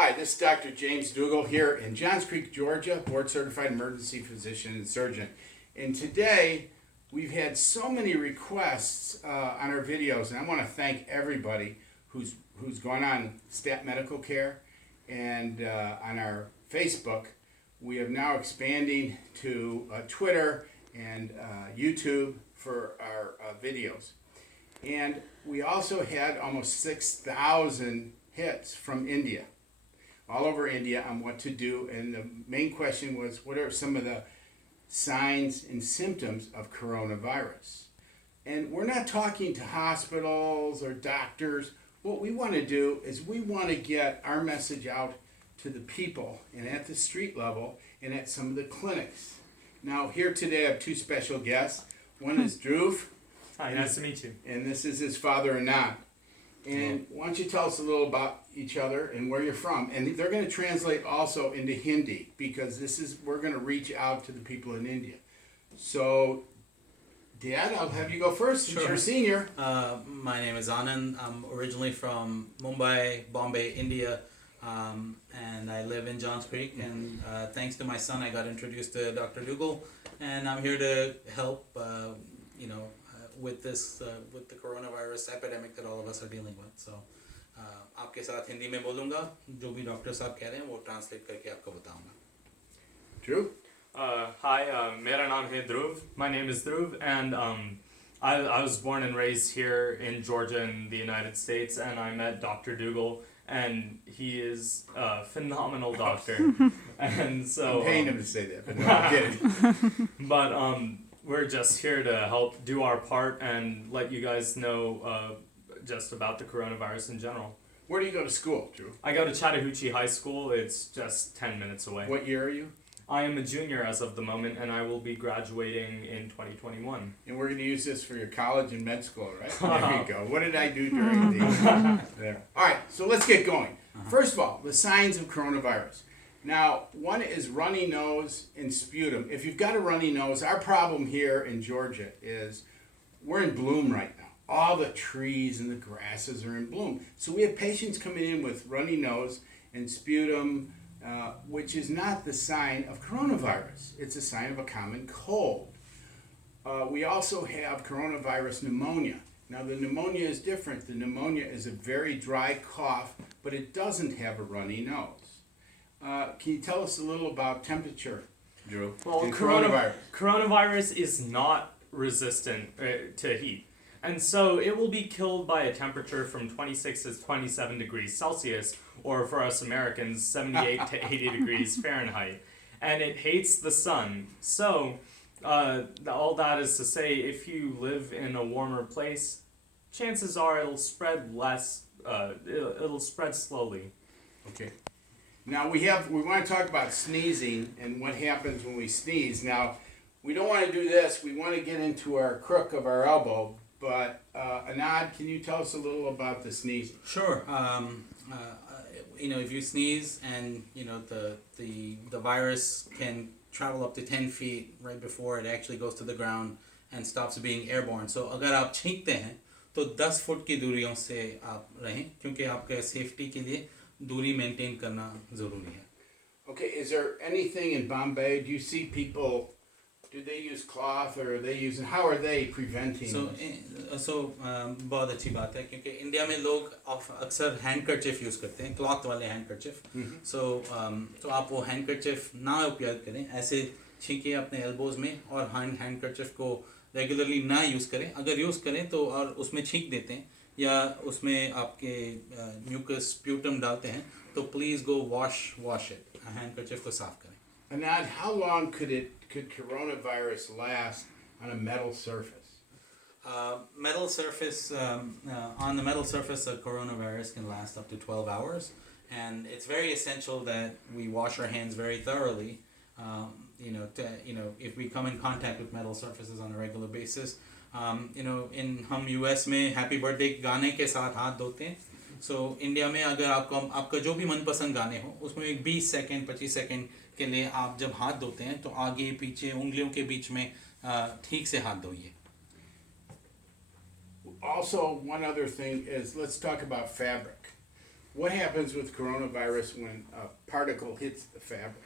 Hi, this is Dr. James Dougal here in Johns Creek, Georgia, board certified emergency physician and surgeon. And today we've had so many requests on our videos, and I want to thank everybody who's gone on Stat Medical Care and on our Facebook. We are now expanding to Twitter and YouTube for our videos. And we also had almost 6,000 hits from India, all over India, on what to do. And the main question was, what are some of the signs and symptoms of coronavirus? And we're not talking to hospitals or doctors. What we want to do is we want to get our message out to the people and at the street level and at some of the clinics. Now, here today I have two special guests. One is Dhruv. Hi, nice to meet you. And this is his father, Anand. And why don't you tell us a little about each other and where you're from? And they're going to translate also into Hindi, because we're going to reach out to the people in India. So, Dad, I'll have you go first since you're a senior. My name is Anand. I'm originally from Mumbai, Bombay, India, and I live in Johns Creek. And thanks to my son, I got introduced to Dr. Dougal, and I'm here to help, with the coronavirus epidemic that all of us are dealing with. So, आपके साथ हिंदी में बोलूँगा, जो भी doctor साहब कह रहे हैं वो ट्रांसलेट करके आपको बताऊँगा. Dhruv? Hi, मेरा नाम है Dhruv. My name is Dhruv, and I was born and raised here in Georgia in the United States, and I met Dr. Dougal, and he is a phenomenal doctor. And so I'm paying him to say that, but no, I'm kidding. But we're just here to help do our part and let you guys know just about the coronavirus in general. Where do you go to school, Dhruv? I go to Chattahoochee High School. It's just 10 minutes away. What year are you? I am a junior as of the moment, and I will be graduating in 2021. And we're going to use this for your college and med school, right? There you go. What did I do during the... there. All right, so let's get going. First of all, the signs of coronavirus. Now, one is runny nose and sputum. If you've got a runny nose, our problem here in Georgia is we're in bloom right now. All the trees and the grasses are in bloom. So we have patients coming in with runny nose and sputum, which is not the sign of coronavirus. It's a sign of a common cold. We also have coronavirus pneumonia. Now, the pneumonia is different. The pneumonia is a very dry cough, but it doesn't have a runny nose. Can you tell us a little about temperature, Drew? Well, coronavirus is not resistant to heat. And so it will be killed by a temperature from 26 to 27 degrees Celsius, or for us Americans, 78 to 80 degrees Fahrenheit. And it hates the sun. So all that is to say, if you live in a warmer place, chances are it'll spread less, it'll spread slowly. Okay. Now we want to talk about sneezing and what happens when we sneeze. Now, we don't want to do this. We want to get into our crook of our elbow. But Anand, can you tell us a little about the sneezing? Sure. If you sneeze and the virus can travel up to 10 feet right before it actually goes to the ground and stops being airborne. So अगर आप छींकते हैं तो 10 foot की दूरियों से आप रहें, क्योंकि आपके सेफ्टी के लिए दूरी मेंटेन करना ज़रूरी है. Okay, is there anything in Bombay? Do you see people? Do they use cloth, or are they using? How are they preventing? बहुत अच्छी बात है, क्योंकि इंडिया में लोग अक्सर हैंडकरचिफ यूज़ करते हैं, क्लॉथ वाले हैंडकरचिफ. तो आप वो हैंडकरचिफ ना उपयोग करें, ऐसे छींके अपने एल्बोज में, और हैंडकरचिफ को रेगुलरली ना यूज़ करें. अगर यूज़ करें तो और उसमें छींक देते हैं या उसमें आपके म्यूकस स्प्यूटम डालते हैं, तो प्लीज़ गो वॉश इट, हैंडकरचिफ को साफ करें. Anand, how long could coronavirus last on a metal surface? Metal surface, on the metal surface, a coronavirus can last up to 12 hours, and it's very essential that we wash our hands very thoroughly. If we come in contact with metal surfaces on a regular basis, in हम US में Happy Birthday गाने के साथ हाथ धोते हैं. So India में अगर आपका जो भी मनपसंद गाने हो, उसमें एक 20 सेकंड 25 सेकंड के लिए आप जब हाथ धोते हैं तो आगे पीछे उंगलियों के बीच में ठीक से हाथ धोइए. Also, one other thing is, let's talk about fabric. What happens with coronavirus when a particle hits the fabric?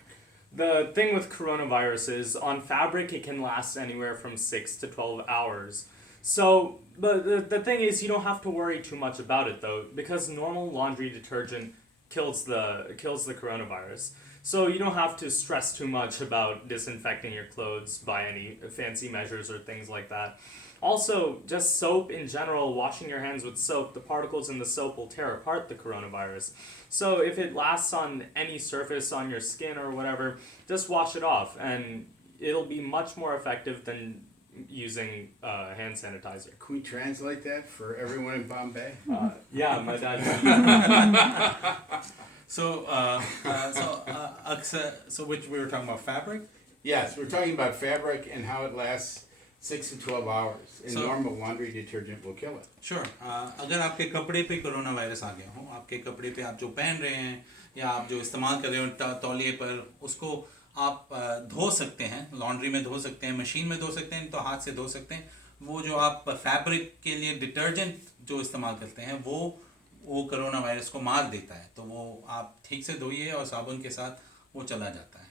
The thing with coronavirus is on fabric it can last anywhere from 6 to 12 hours. So the thing is you don't have to worry too much about it though, because normal laundry detergent kills the coronavirus. So you don't have to stress too much about disinfecting your clothes by any fancy measures or things like that. Also, just soap in general, washing your hands with soap, the particles in the soap will tear apart the coronavirus. So if it lasts on any surface on your skin or whatever, just wash it off and it'll be much more effective than using hand sanitizer. Can we translate that for everyone in Bombay? Yeah, my dad. So which we were talking about fabric? Yes, we're talking about fabric and how it lasts 6 to 12 hours. And So- normal laundry detergent will kill it. Sure अगर आपके कपड़े पे corona virus आ गया हो, आपके कपड़े पे आप जो पहन रहे हैं या आप जो इस्तेमाल कर रहे हो तौलिए पर, उसको आप धो सकते हैं, लॉन्ड्री में धो सकते हैं, मशीन में धो सकते हैं, तो हाथ से धो सकते हैं. वो जो आप फैब्रिक के लिए डिटर्जेंट जो इस्तेमाल करते हैं वो कोरोना वायरस को मार देता है. तो वो आप ठीक से धोइए और साबुन के साथ वो चला जाता है.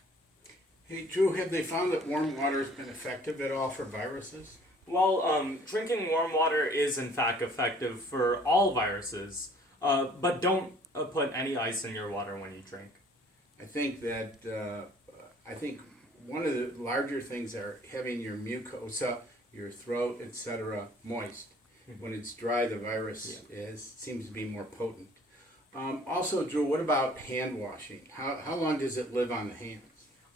Hey, Drew, have they found that warm water has been effective at all for viruses? Well, drinking warm water is in fact effective for all viruses, but don't put any ice in your water when you drink. I think that one of the larger things are having your mucosa, your throat, etc., moist. When it's dry, the virus seems to be more potent. Also, Drew, what about hand washing? How long does it live on the hands?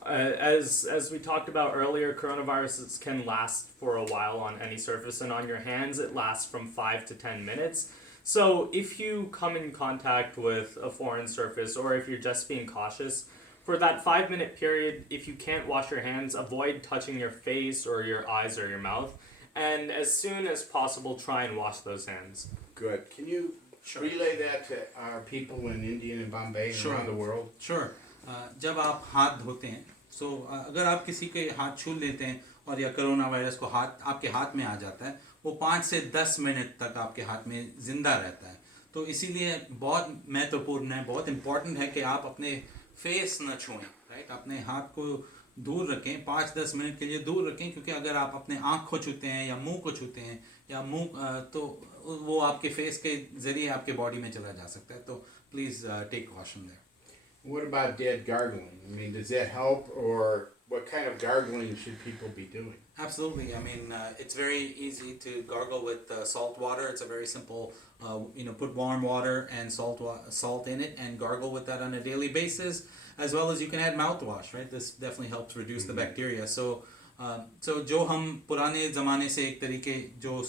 As we talked about earlier, coronaviruses can last for a while on any surface, and on your hands it lasts from 5 to 10 minutes. So if you come in contact with a foreign surface, or if you're just being cautious, for that 5-minute period, if you can't wash your hands, avoid touching your face or your eyes or your mouth, and as soon as possible try and wash those hands. Good. Can you relay that to our people in India and Bombay and around the world? Sure. जब आप हाथ धोते हैं, सो अगर आप किसी के हाथ छू लेते हैं और या कोरोना वायरस को आपके हाथ में आ जाता है, वो 5 से 10 मिनट तक आपके हाथ में ज़िंदा रहता है. तो इसीलिए बहुत महत्वपूर्ण है, बहुत इम्पोर्टेंट है कि आप अपने फेस न छुएं, राइट. अपने हाथ को दूर रखें, 5-10 मिनट के लिए दूर रखें, क्योंकि अगर आप अपने आँख को छूते हैं या मुंह को छूते हैं या तो वो आपके फेस के ज़रिए आपके बॉडी में चला जा सकता है. तो please take caution there. What about dead gargling? I mean, does that help, or what kind of gargling should people be doing? Absolutely. I mean, it's very easy to gargle with salt water. It's a very simple, put warm water and salt in it and gargle with that on a daily basis, as well as you can add mouthwash, right? This definitely helps reduce the bacteria. So जो हम पुराने ज़माने से एक तरीके जो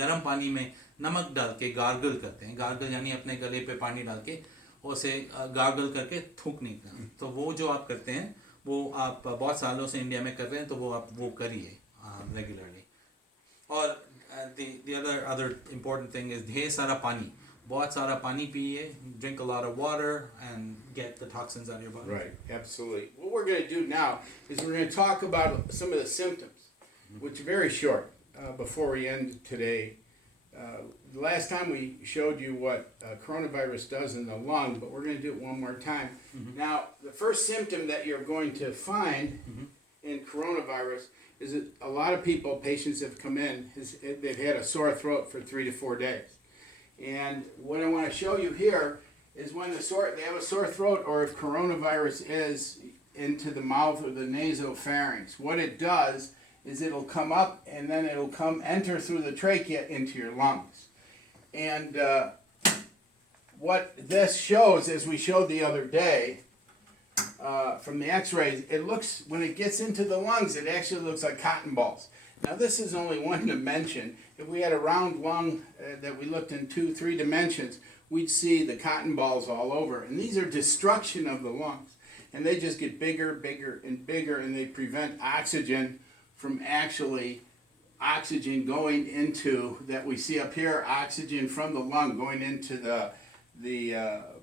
गर्म पानी में नमक डाल के गार्गल करते हैं, गार्गल यानी अपने गले पे पानी डाल के उसे गार्गल करके थूकने का, तो वो जो आप करते हैं वो आप बहुत सालों से इंडिया में कर रहे हैं, तो वो आप वो करिए रेगुलरली. और the other important thing is ढेर सारा पानी, बहुत सारा पानी पिए, drink a lot of water and get the toxins out of your body. Right, absolutely. What we're going to do now is we're going to talk about some of the symptoms, which are very short, before we end today. The last time we showed you what coronavirus does in the lung, but we're going to do it one more time. Now, the first symptom that you're going to find in coronavirus is that a lot of people, patients have come in, they've had a sore throat for 3 to 4 days. And what I want to show you here is when they have a sore throat, or if coronavirus is into the mouth or the nasopharynx. What it does is it'll come up and then it'll enter through the trachea into your lungs. And what this shows, as we showed the other day, from the x-rays, it looks, when it gets into the lungs, it actually looks like cotton balls. Now this is only one dimension. If we had a round lung that we looked in 2-3 dimensions, we'd see the cotton balls all over. And these are destruction of the lungs. And they just get bigger, bigger, and bigger, and they prevent oxygen from oxygen going into, that we see up here, oxygen from the lung going into the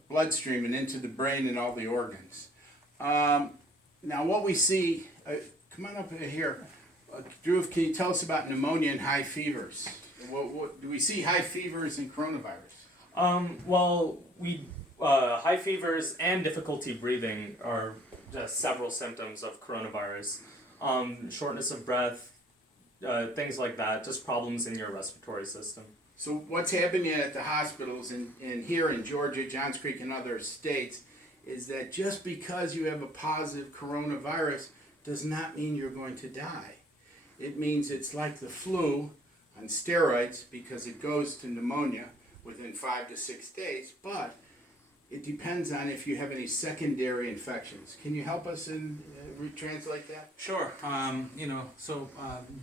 bloodstream and into the brain and all the organs. Now what we see, come on up here, Drew, can you tell us about pneumonia and high fevers? What, do we see high fevers in coronavirus? Well, high fevers and difficulty breathing are just several symptoms of coronavirus. Shortness of breath, things like that, just problems in your respiratory system. So what's happening at the hospitals and here in Georgia, Johns Creek, and other states is that just because you have a positive coronavirus does not mean you're going to die. It means it's like the flu on steroids because it goes to pneumonia within 5 to 6 days, but it depends on if you have any secondary infections. Can you help us in translate that? Sure.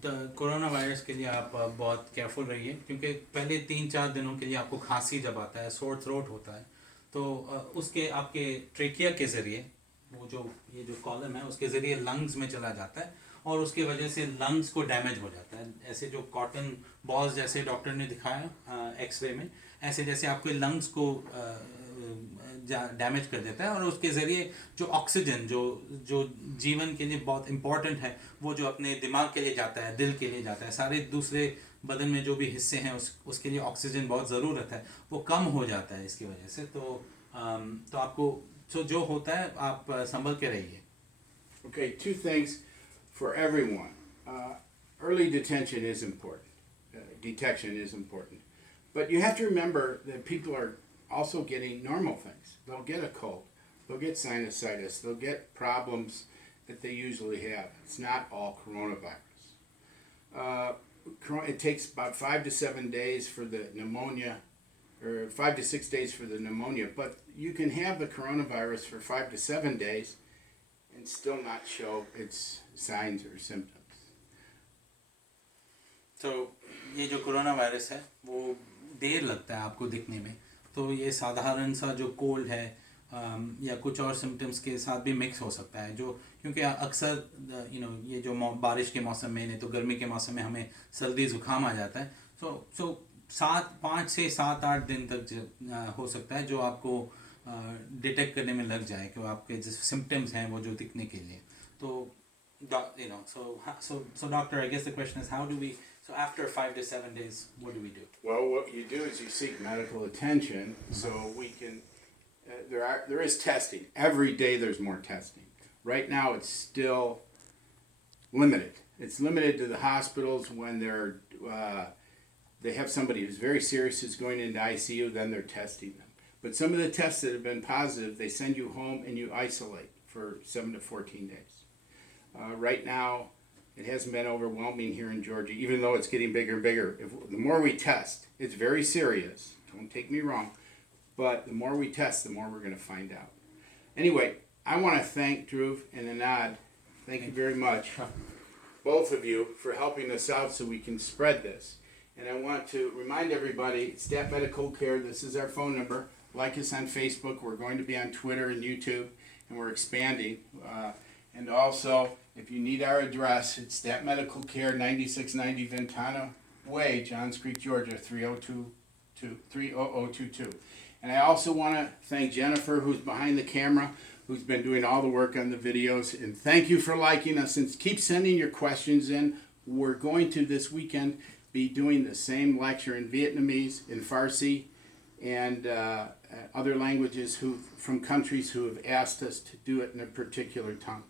The corona virus के लिए आप बहुत careful रहिए क्योंकि पहले 3-4 दिनों के लिए आपको खांसी जब आता है, सोर थ्रोट होता है, तो उसके आपके ट्रेकिया के ज़रिए ये जो कॉलम है उसके ज़रिए लंग्स में चला जाता है और उसके वजह से लंग्स को डैमेज हो जाता है. ऐसे जो कॉटन बॉल्स जैसे डॉक्टर ने दिखाया एक्सरे में, ऐसे जैसे आपके लंग्स को डैमेज कर देता है और उसके ज़रिए जो ऑक्सीजन जो जीवन के लिए बहुत इम्पॉर्टेंट है, वो जो अपने दिमाग के लिए जाता है, दिल के लिए जाता है, सारे दूसरे बदन में जो भी हिस्से हैं उसके लिए ऑक्सीजन बहुत ज़रूरत है, वो कम हो जाता है इसकी वजह से. तो आपको जो होता है आप संभल के रहिए. Okay, 2 things for everyone. Early detention is important. Detection is important. But you have to remember that people are also getting normal things. They'll get a cold. They'll get sinusitis. They'll get problems that they usually have. It's not all coronavirus. It takes about 5 to 7 days for the pneumonia, or 5 to 6 days for the pneumonia. But you can have the coronavirus for 5 to 7 days and still not show its signs or symptoms. तो ये जो corona virus है वो देर लगता है आपको दिखने में, तो ये साधारण सा जो कोल्ड है या कुछ और सिम्टम्स के साथ भी मिक्स हो सकता है, जो क्योंकि अक्सर ये जो बारिश के मौसम में, नहीं तो गर्मी के मौसम में हमें सर्दी ज़ुकाम आ जाता है. सो 5 से 7-8 दिन तक हो सकता है जो आपको डिटेक्ट करने में लग जाए कि आपके जो सिम्टम्स हैं वो जो दिखने के लिए. तो so doctor, I guess the question is, so after 5 to 7 days, what do we do? Well, what you do is you seek medical attention so we can, there is testing. Every day there's more testing. Right now it's still limited. It's limited to the hospitals when they have somebody who's very serious who's going into ICU, then they're testing them. But some of the tests that have been positive, they send you home and you isolate for 7 to 14 days. Right now, it hasn't been overwhelming here in Georgia, even though it's getting bigger and bigger. The more we test, it's very serious. Don't take me wrong. But the more we test, the more we're going to find out. Anyway, I want to thank Dhruv and Anand. Thank you very much, both of you, for helping us out so we can spread this. And I want to remind everybody, Stat Medical Care, this is our phone number. Like us on Facebook. We're going to be on Twitter and YouTube, and we're expanding. And also, if you need our address, it's Stat Medical Care, 9690 Ventana Way, Johns Creek, Georgia, 30022. And I also want to thank Jennifer, who's behind the camera, who's been doing all the work on the videos. And thank you for liking us, and keep sending your questions in. We're going to, this weekend, be doing the same lecture in Vietnamese, in Farsi, and other languages from countries who have asked us to do it in a particular tongue.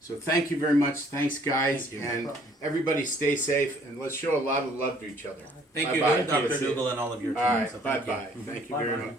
So thank you very much. Thanks, guys. And everybody stay safe, and let's show a lot of love to each other. Thank you, Bye-bye. Dr. Dougal, and all of your team. All right. So thank you. Bye-bye. Thank you very much.